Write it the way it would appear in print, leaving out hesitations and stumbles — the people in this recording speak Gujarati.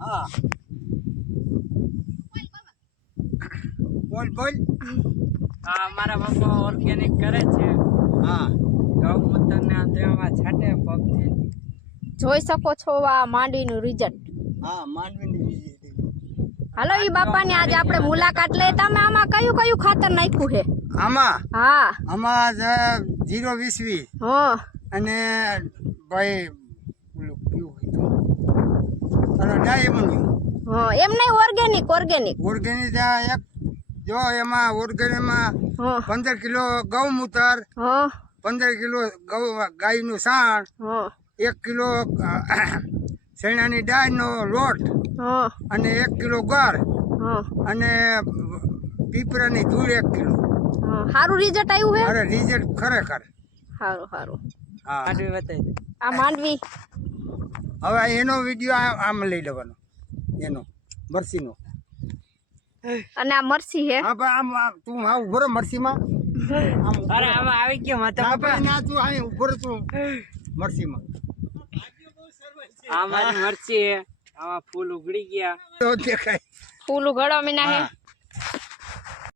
હા બોલ બોલ હા અમારા પપ્પા ઓર્ગેનિક કરે છે હા ગૌમૂત્ર ને દેવામાં છાંટે પગથી જોઈ શકો છો આ માંડવીનું રિઝલ્ટ. હા માંડવીની હાલો ઈ બાપાની આજે આપણે મુલાકાત લઈએ. તમે આમાં કયું કયું ખાતર નાખ્યું છે? આમાં હા આમાં 0-20 હા અને ભાઈ ઓલું કયું કીધું અને ડાયમંડ હા એમ નહીં, ઓર્ગેનિક ઓર્ગેનિક. ઓર્ગેનિક એક જો એમાં ઓર્ગેનિકમાં હા 15 કિલો ગૌમૂત્ર, હા 15 કિલો ગાયનું સાણ, હા 1 કિલો શેણાની દાળનો લોટ હા અને 1 કિલો ગોળ હા અને પીપરાની ધૂળ 1 કિલો. હા સારું રિઝલ્ટ આવ્યું છે. અરે રિઝલ્ટ ખરેખર સારું સારું. હા. માંડવી બતાવી આ માંડવી હવે એનો વિડીયો આમ લઈ લેવાનો એનો મરસીનો. અને આ મરસી છે. હા ભાઈ આમ તું હા ઉભો રહે મરસીમાં આમ ઉભો અરે રહે. આમાં આવી ગયો ના માતા ભાઈ ના તું અહીં ઉભો રહે તું મરસીમાં. આ મારી મરચી છે આમાં ફૂલ ઉગડી ગયા તો દેખાય ફૂલ ઉગાડવા મીના છે. હા